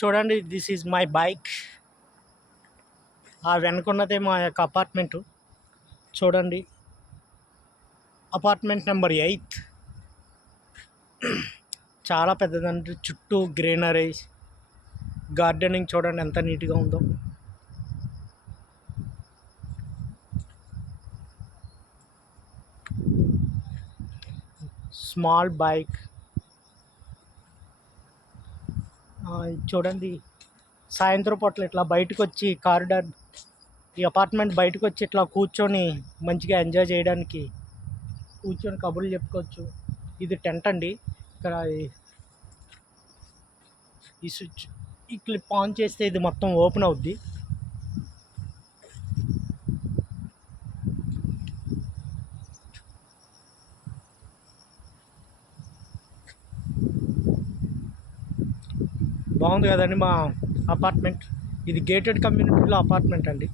చూడండి, this is my bike. ఆ వెనుకున్నదే మా యొక్క అపార్ట్మెంటు. చూడండి, అపార్ట్మెంట్ నెంబర్ 8. చాలా పెద్దదండి. చుట్టూ గ్రీనరీ, గార్డెనింగ్ చూడండి ఎంత నీట్గా ఉందో. Small bike. చూడండి, సాయంత్రం పూట్ల ఇట్లా బయటకు వచ్చి కారిడార్, ఈ అపార్ట్మెంట్ బయటకు వచ్చి ఇట్లా కూర్చొని మంచిగా ఎంజాయ్ చేయడానికి, కూర్చొని కబుర్లు చెప్పుకోవచ్చు. ఇది టెంట్ అండి. ఇక్కడ ఈ స్విచ్, ఈ క్లిప్ ఆన్ చేస్తే ఇది మొత్తం ఓపెన్ అవుద్ది. బాగుంది కదండి మా అపార్ట్మెంట్. ఇది గేటెడ్ కమ్యూనిటీలో అపార్ట్మెంట్ అండి.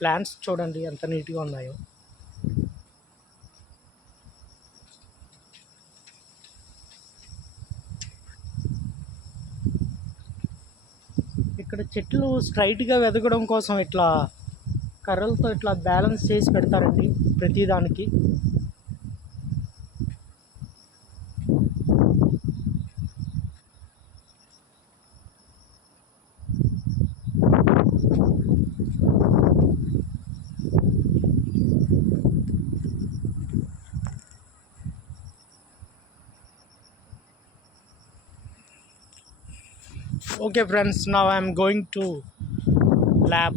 ప్లాంట్స్ చూడండి ఎంత నీట్గా ఉన్నాయో. ఇక్కడ చెట్లు స్ట్రైట్గా వెదగడం కోసం ఇట్లా కర్రలతో ఇట్లా బ్యాలెన్స్ చేసి పెడతారండి ప్రతిదానికి. Okay friends, now I am going to lab.